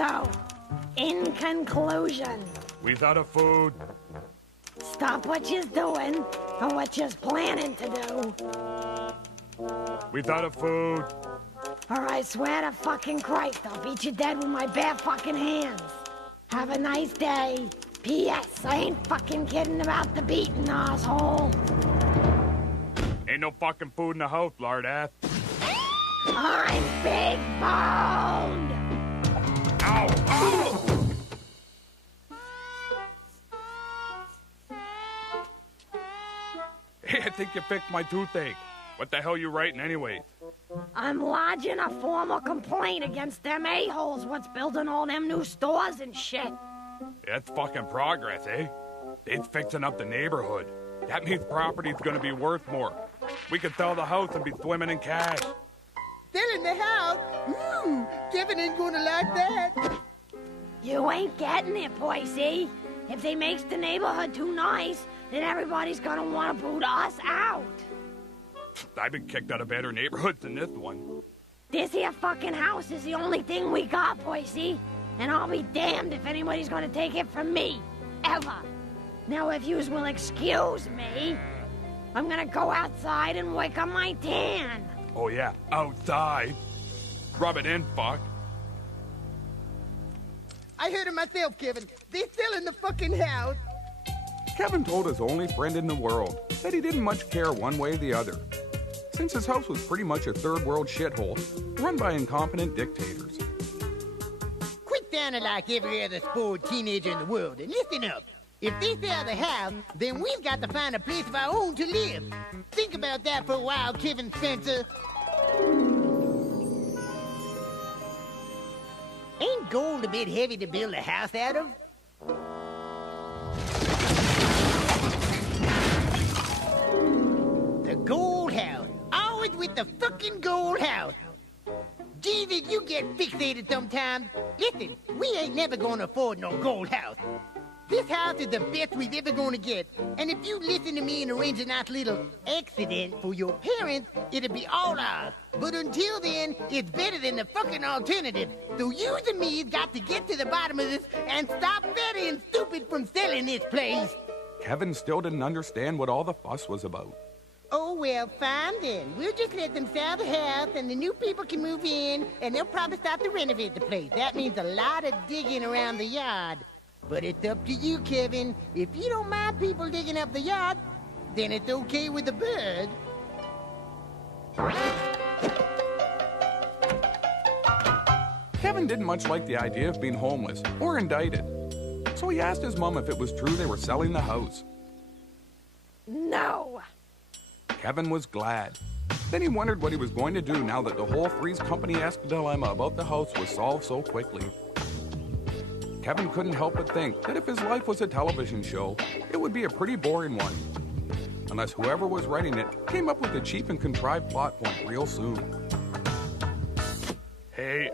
So, in conclusion... We thought of food. Stop what you're doing, or what you're planning to do. We thought of food. Or I swear to fucking Christ, I'll beat you dead with my bare fucking hands. Have a nice day. P.S. I ain't fucking kidding about the beating, asshole. Ain't no fucking food in the house, lardass. I'm big boned! Ow! Ow! Hey, I think you fixed my toothache. What the hell you writing anyways? I'm lodging a formal complaint against them a-holes what's building all them new stores and shit. That's fucking progress, eh? They's fixing up the neighborhood. That means property's gonna be worth more. We could sell the house and be swimming in cash. Selling the house? Kevin ain't gonna like that. You ain't getting it, Percy. If they makes the neighborhood too nice, then everybody's gonna want to boot us out. I've been kicked out of better neighborhoods than this one. This here fucking house is the only thing we got, Percy. And I'll be damned if anybody's gonna take it from me. Ever. Now, if yous will excuse me, I'm gonna go outside and work on my tan. Oh yeah, outside. Rub it in, fuck. I heard it myself, Kevin. They're selling the fucking house. Kevin told his only friend in the world that he didn't much care one way or the other, since his house was pretty much a third-world shithole run by incompetent dictators. Quit sounding like every other spoiled teenager in the world and listen up. If they sell the house, then we've got to find a place of our own to live. Think about that for a while, Kevin Spencer. Ain't gold a bit heavy to build a house out of? The gold house. Always with the fucking gold house. Jesus, you get fixated sometimes. Listen, we ain't never gonna afford no gold house. This house is the best we've ever gonna get. And if you listen to me and arrange a nice little accident for your parents, it'll be all ours. But until then, it's better than the fucking alternative. So you and me's got to get to the bottom of this and stop Betty and Stupid from selling this place. Kevin still didn't understand what all the fuss was about. Oh, well, fine then. We'll just let them sell the house and the new people can move in and they'll probably start to renovate the place. That means a lot of digging around the yard. But it's up to you, Kevin. If you don't mind people digging up the yard, then it's okay with the bird. Kevin didn't much like the idea of being homeless or indicted, so he asked his mom if it was true they were selling the house. No. Kevin was glad. Then he wondered what he was going to do now that the whole Three's Company-esque dilemma about the house was solved so quickly. Kevin couldn't help but think that if his life was a television show, it would be a pretty boring one. Unless whoever was writing it came up with a cheap and contrived plot point real soon. Hey,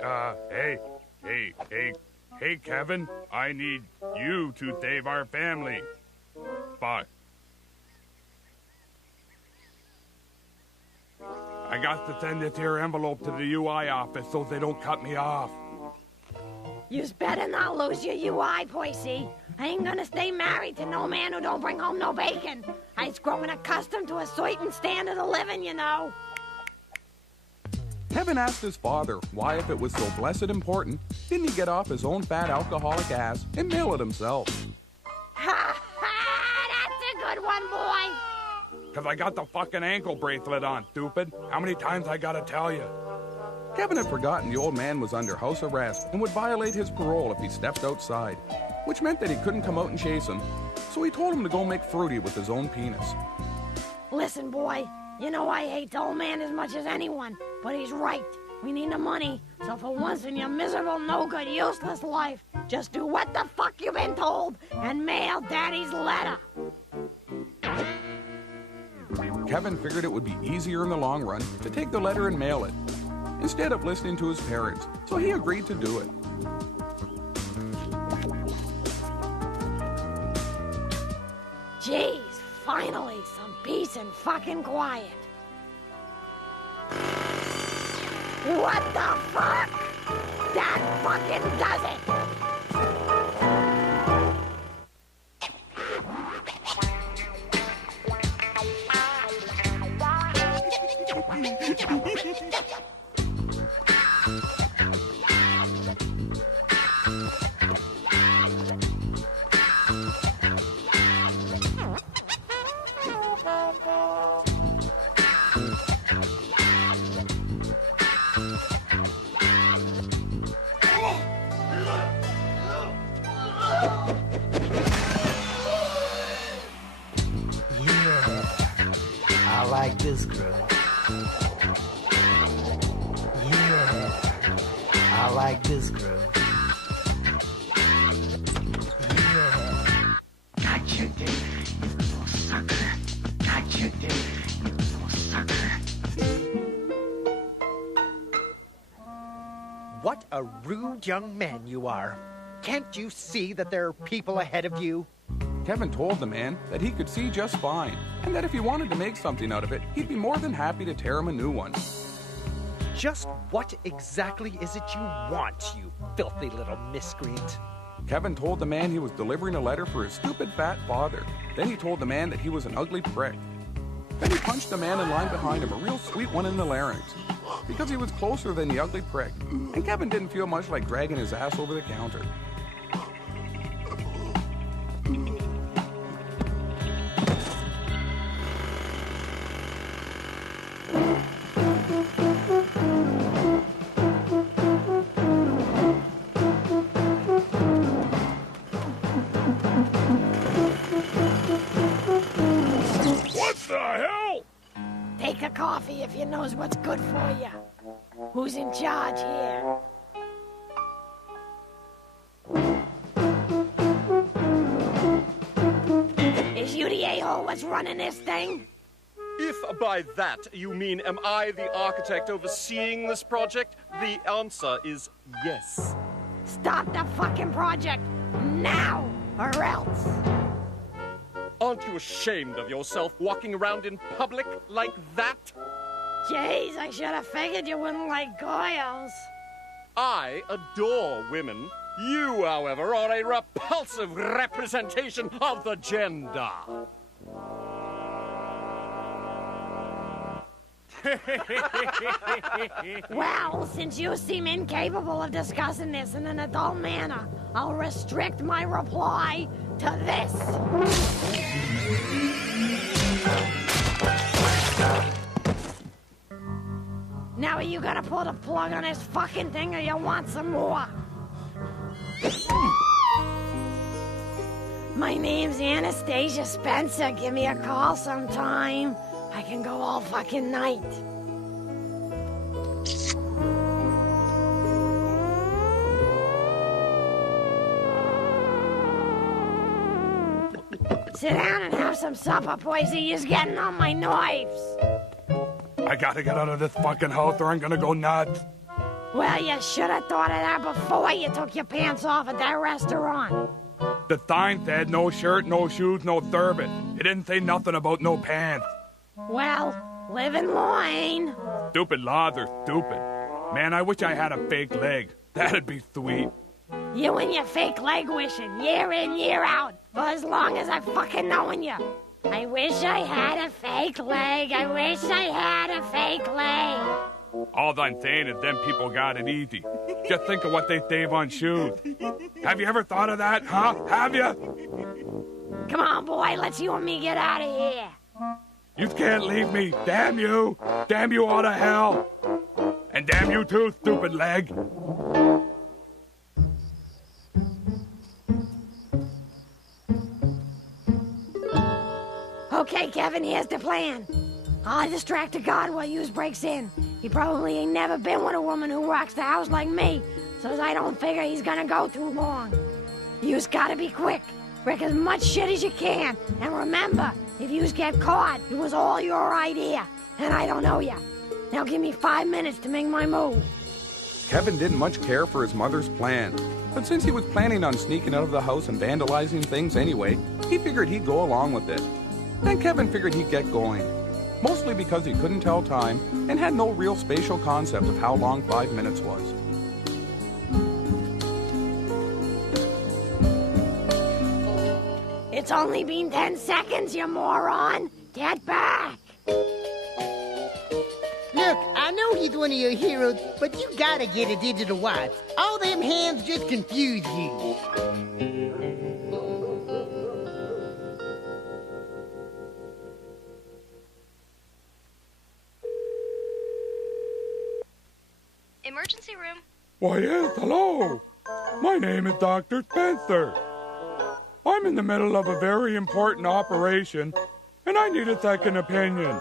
Kevin, I need you to save our family. Fuck. I got to send this here envelope to the UI office so they don't cut me off. Yous better not lose your UI, Percy. I ain't gonna stay married to no man who don't bring home no bacon. I's growing accustomed to a certain standard of living, you know. Kevin asked his father why, if it was so blessed important, didn't he get off his own fat alcoholic ass and mail it himself? Ha ha! That's a good one, boy. 'Cause I got the fucking ankle bracelet on, stupid. How many times I gotta tell you? Kevin had forgotten the old man was under house arrest and would violate his parole if he stepped outside, which meant that he couldn't come out and chase him, so he told him to go make fruity with his own penis. Listen, boy, you know I hate the old man as much as anyone, but he's right. We need the money, so for once in your miserable, no-good, useless life, just do what the fuck you've been told and mail Daddy's letter. Kevin figured it would be easier in the long run to take the letter and mail it, instead of listening to his parents, so he agreed to do it. Jeez, finally, some peace and fucking quiet. What the fuck? That fucking does it! I like this girl. Yeah, I like this girl. Yeah. Got your dick, you little sucker. Got your dick, you little sucker. What a rude young man you are. Can't you see that there are people ahead of you? Kevin told the man that he could see just fine, and that if he wanted to make something out of it, he'd be more than happy to tear him a new one. Just what exactly is it you want, you filthy little miscreant? Kevin told the man he was delivering a letter for his stupid fat father. Then he told the man that he was an ugly prick. Then he punched the man in line behind him, a real sweet one in the larynx, because he was closer than the ugly prick, and Kevin didn't feel much like dragging his ass over the counter. Take a coffee if you knows what's good for you. Who's in charge here? Is you the a-hole what's running this thing? If by that you mean am I the architect overseeing this project, the answer is yes. Stop the fucking project now, or else. Aren't you ashamed of yourself walking around in public like that? Jeez, I should have figured you wouldn't like girls. I adore women. You, however, are a repulsive representation of the gender. Well, since you seem incapable of discussing this in an adult manner, I'll restrict my reply to this. Now are you gonna pull the plug on this fucking thing or you want some more? My name's Anastasia Spencer. Give me a call sometime. I can go all fucking night. Sit down and have some supper, Percy. You're getting on my nerves. I gotta get out of this fucking house or I'm gonna go nuts. Well, you should have thought of that before you took your pants off at that restaurant. The sign said no shirt, no shoes, no service. It didn't say nothing about no pants. Well, live and learn. Stupid laws are stupid. Man, I wish I had a fake leg. That'd be sweet. You and your fake leg wishing, year in, year out, for as long as I've fucking known you. I wish I had a fake leg. I wish I had a fake leg. All I'm saying is them people got it easy. Just think of what they save on shoes. Have you ever thought of that, huh? Have you? Come on, boy, let's you and me get out of here. You can't leave me. Damn you. Damn you all to hell. And damn you too, stupid leg. Okay, Kevin, here's the plan. I'll distract the guard while yous breaks in. He probably ain't never been with a woman who rocks the house like me, so I don't figure he's gonna go too long. Yous gotta be quick. Wreck as much shit as you can. And remember, if yous get caught, it was all your idea, and I don't know ya. Now give me 5 minutes to make my move. Kevin didn't much care for his mother's plan, but since he was planning on sneaking out of the house and vandalizing things anyway, he figured he'd go along with it. Then Kevin figured he'd get going, mostly because he couldn't tell time and had no real spatial concept of how long 5 minutes was. It's only been 10 seconds, you moron! Get back! Look, I know he's one of your heroes, but you gotta get a digital watch. All them hands just confuse you. Emergency room. Why, yes, hello. My name is Dr. Spencer. I'm in the middle of a very important operation, and I need a second opinion.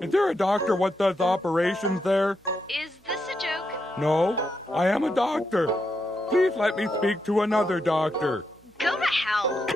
Is there a doctor what does operations there? Is this a joke? No, I am a doctor. Please let me speak to another doctor. Go to hell.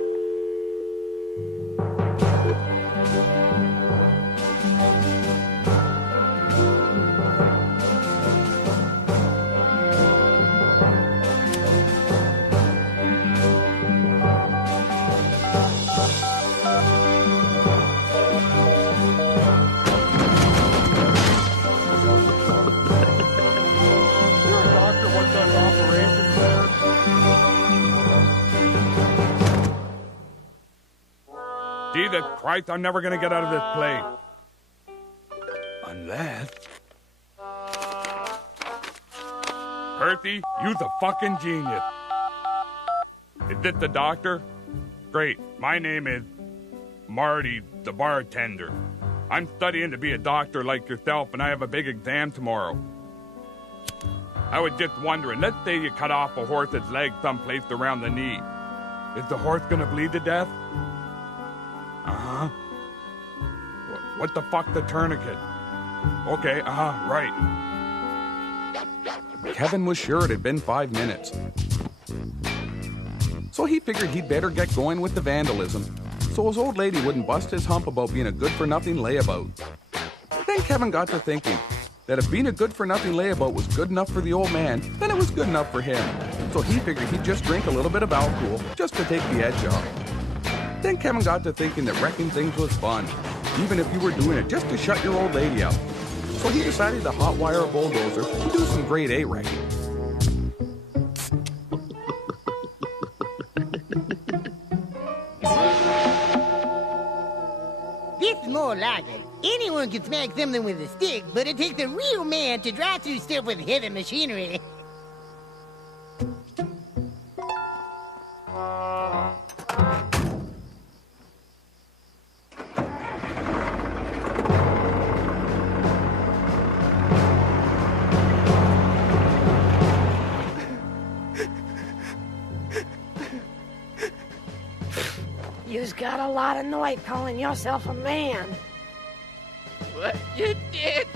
Jesus Christ, I'm never gonna get out of this place. Unless... Percy, you's a fucking genius. Is this the doctor? Great, my name is Marty, the bartender. I'm studying to be a doctor like yourself, and I have a big exam tomorrow. I was just wondering, let's say you cut off a horse's leg someplace around the knee. Is the horse gonna bleed to death? Uh-huh. What the fuck, the tourniquet? Okay, right. Kevin was sure it had been 5 minutes. So he figured he'd better get going with the vandalism, so his old lady wouldn't bust his hump about being a good-for-nothing layabout. Then Kevin got to thinking that if being a good-for-nothing layabout was good enough for the old man, then it was good enough for him. So he figured he'd just drink a little bit of alcohol just to take the edge off. Then Kevin got to thinking that wrecking things was fun, even if you were doing it just to shut your old lady up. So he decided to hotwire a bulldozer and do some grade A wrecking. This is more like it. Anyone can smack something with a stick, but it takes a real man to drive through stuff with heavy machinery. You've got a lot of nerve calling yourself a man. What you did?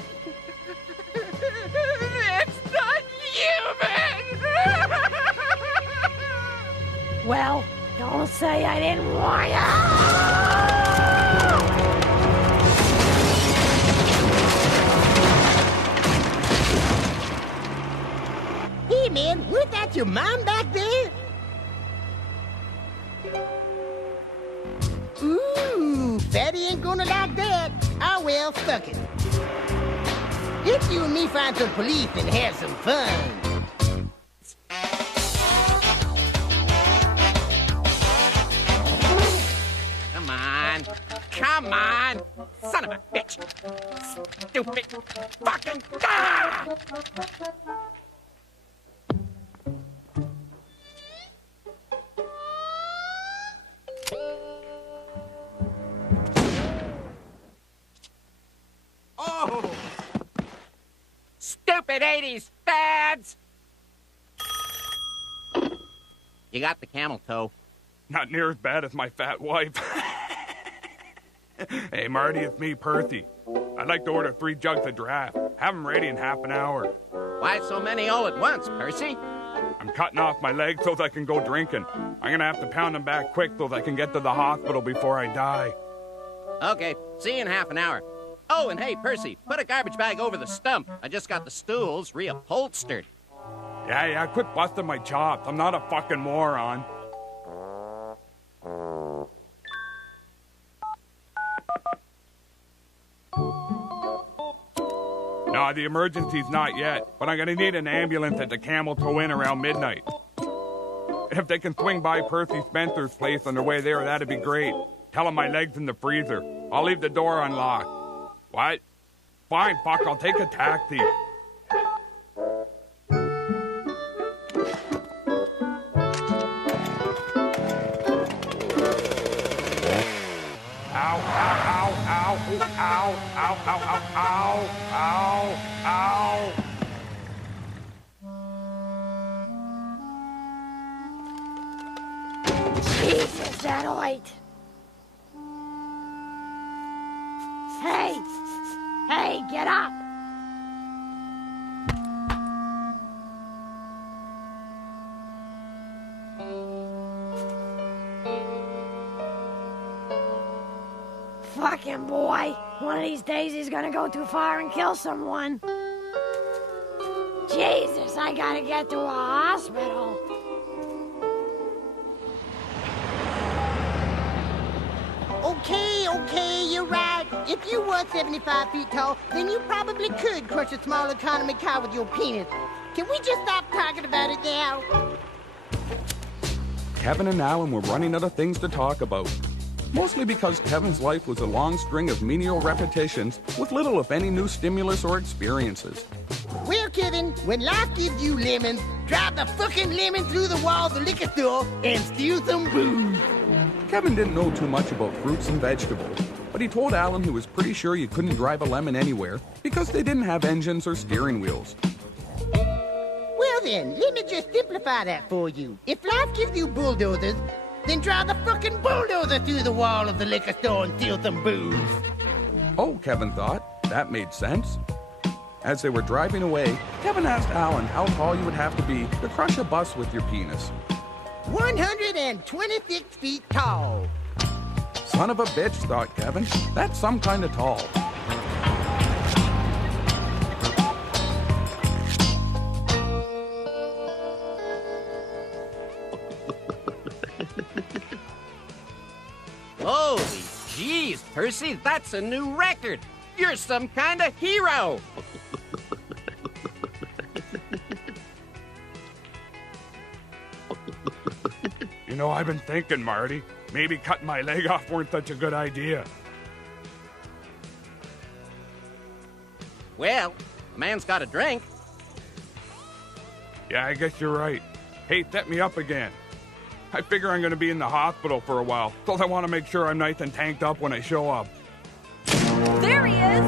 That's not human! Well, don't say I didn't warn you! Hey, man, was that your mom back there? Ooh, Fatty ain't gonna like that. Oh, well, fuck it. Let's you and me find some police and have some fun. Come on. Come on. Son of a bitch. Stupid fucking... Ah! Oh! Stupid 80s fads! You got the camel toe. Not near as bad as my fat wife. Hey, Marty, it's me, Percy. I'd like to order 3 jugs of draft. Have them ready in half an hour. Why so many all at once, Percy? I'm cutting off my legs so that I can go drinking. I'm gonna have to pound them back quick so that I can get to the hospital before I die. Okay, see you in half an hour. Oh, and hey, Percy, put a garbage bag over the stump. I just got the stools reupholstered. Yeah, quit busting my chops. I'm not a fucking moron. No, the emergency's not yet, but I'm gonna need an ambulance at the Camel Toe Inn around midnight. If they can swing by Percy Spencer's place on their way there, that'd be great. Tell them my leg's in the freezer. I'll leave the door unlocked. What? Fine, fuck, I'll take a taxi. Ow, ow, ow, ow, ow, ow, ow, ow, ow, ow. Jesus, that light. Hey! Hey, get up! Fucking boy. One of these days he's gonna go too far and kill someone. Jesus, I gotta get to a hospital. Okay, you're right. If you were 75 feet tall, then you probably could crush a small economy car with your penis. Can we just stop talking about it now? Kevin and Alan were running out of things to talk about. Mostly because Kevin's life was a long string of menial repetitions with little if any new stimulus or experiences. Well, Kevin, when life gives you lemons, drive the fucking lemon through the wall of the liquor store and steal some booze. Kevin didn't know too much about fruits and vegetables, but he told Alan he was pretty sure you couldn't drive a lemon anywhere because they didn't have engines or steering wheels. Well then, let me just simplify that for you. If life gives you bulldozers, then drive the fucking bulldozer through the wall of the liquor store and steal some booze. Oh, Kevin thought, that made sense. As they were driving away, Kevin asked Alan how tall you would have to be to crush a bus with your penis. 126 feet tall. Son of a bitch, thought Kevin. That's some kind of tall. Holy jeez, Percy, that's a new record. You're some kind of hero. You know, I've been thinking, Marty. Maybe cutting my leg off weren't such a good idea. Well, a man's got a drink. Yeah, I guess you're right. Hey, set me up again. I figure I'm going to be in the hospital for a while, so I want to make sure I'm nice and tanked up when I show up. There he is!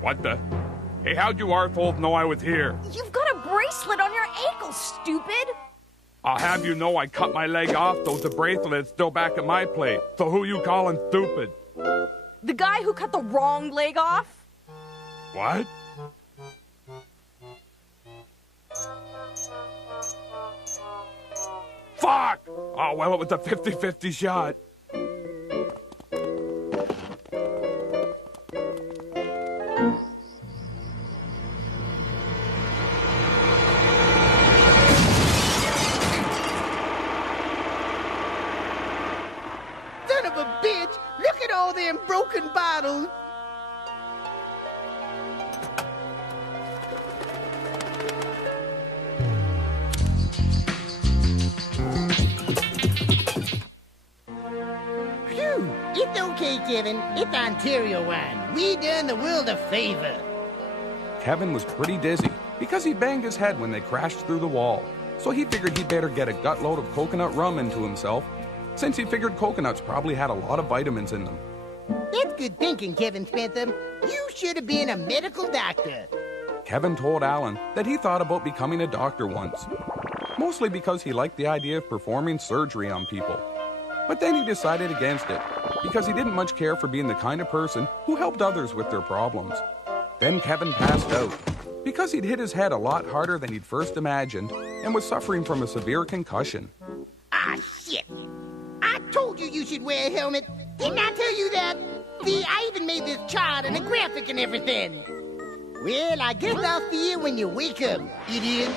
What the? Hey, how'd you arseholes know I was here? You've got a bracelet on your ankle, stupid! I'll have you know I cut my leg off, so the bracelet's still back at my place. So who you calling stupid? The guy who cut the wrong leg off? What? Fuck! Oh, well, it was a 50-50 shot. Son of a bitch! Look at all them broken bottles! Phew! It's okay, Kevin. It's Ontario wine. We done the world a favor. Kevin was pretty dizzy because he banged his head when they crashed through the wall. So he figured he'd better get a gutload of coconut rum into himself, since he figured coconuts probably had a lot of vitamins in them. That's good thinking, Kevin Spencer. You should have been a medical doctor. Kevin told Alan that he thought about becoming a doctor once, mostly because he liked the idea of performing surgery on people. But then he decided against it, because he didn't much care for being the kind of person who helped others with their problems. Then Kevin passed out, because he'd hit his head a lot harder than he'd first imagined, and was suffering from a severe concussion. Ah, shit! I told you you should wear a helmet. Didn't I tell you that? See, I even made this chart and a graphic and everything. Well, I guess I'll see you when you wake up, idiot.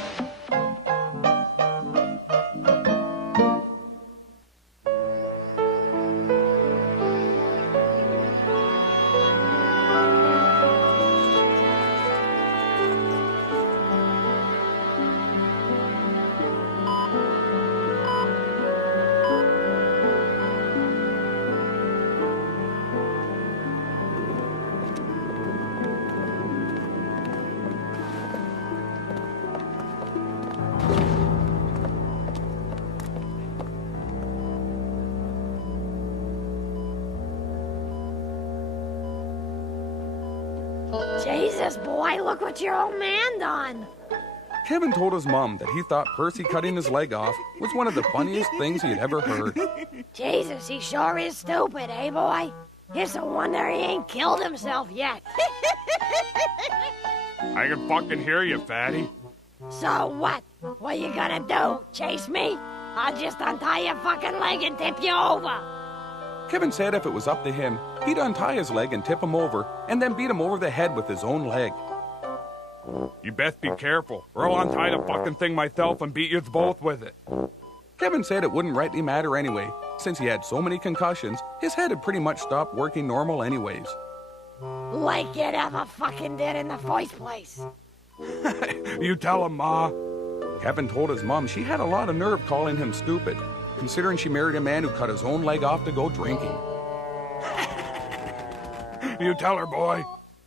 Jesus, boy, look what your old man done. Kevin told his mom that he thought Percy cutting his leg off was one of the funniest things he had ever heard. Jesus, he sure is stupid, eh, boy? It's a wonder he ain't killed himself yet. I can fucking hear you, fatty. So what? What you gonna do? Chase me? I'll just untie your fucking leg and tip you over. Kevin said if it was up to him, he'd untie his leg and tip him over, and then beat him over the head with his own leg. You best be careful, or I'll untie the fucking thing myself and beat you both with it. Kevin said it wouldn't rightly matter anyway. Since he had so many concussions, his head had pretty much stopped working normal anyways. Like it ever fucking did in the first place. You tell him, Ma. Kevin told his mom she had a lot of nerve calling him stupid, considering she married a man who cut his own leg off to go drinking. You tell her, boy.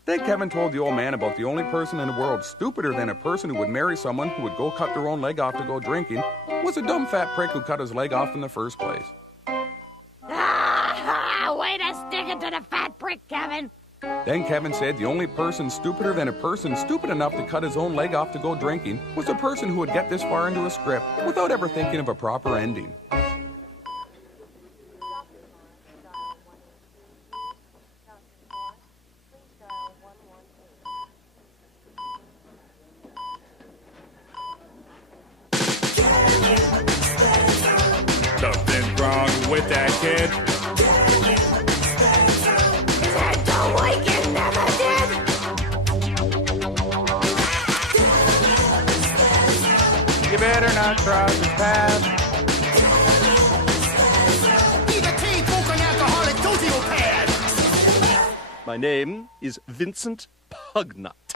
Then Kevin told the old man about the only person in the world stupider than a person who would marry someone who would go cut their own leg off to go drinking was a dumb fat prick who cut his leg off in the first place. Way to stick it to the fat prick, Kevin. Then Kevin said the only person stupider than a person stupid enough to cut his own leg off to go drinking was a person who would get this far into a script without ever thinking of a proper ending. Something's wrong with that kid. That don't like it never did. You better not cross his path. He's a teen-smoking alcoholic sociopath. My name is Vincent Pugnut.